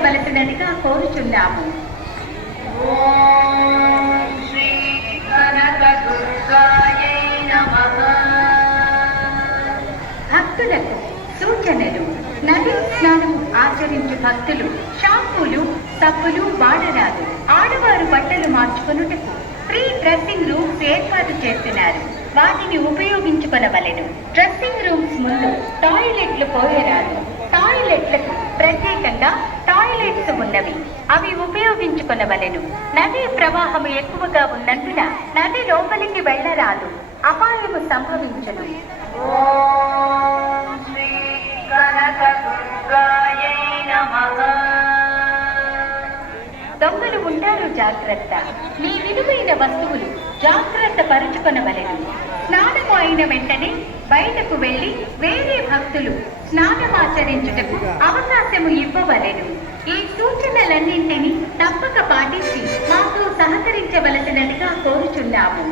సహకరించవలసినదిగా కోరుచున్నాము. భక్తులకు సూచనలు. నది స్నానం ఆచరించు భక్తులు షాంపూలు, సబ్బులు వాడరాదు. ఆడవారు బట్టలు మార్చుకొనుటకు ఫ్రీ డ్రెస్సింగ్ రూమ్స్ ఏర్పాటు చేస్తున్నారు. వాటిని ఉపయోగించుకొనవలెను. డ్రెస్సింగ్ రూమ్స్ ముందు టాయిలెట్లు పోయరాదు. టాయిలెట్లకు ప్రత్యేకంగా టాయిలెట్స్ ఉన్నవి, అవి ఉపయోగించుకొనవలెను. నదీ ప్రవాహం ఎక్కువగా ఉన్నందున నది లోపలికి వెళ్ళరాదు, అపాయము సంభవించను. దొంగలు ఉంటారు, జాగ్రత్త. మీ విలువైన వస్తువులు జాగ్రత్త పరుచుకొనవలెను. స్నానము అయిన వెంటనే బయటకు వెళ్లి వేరే భక్తులు స్నానమాచరించుటకు అవకాశము ఇవ్వవలెను. ఈ సూచనలన్నింటినీ తప్పక పాటించి మాతో సహకరించవలసినదిగా కోరుచున్నాము.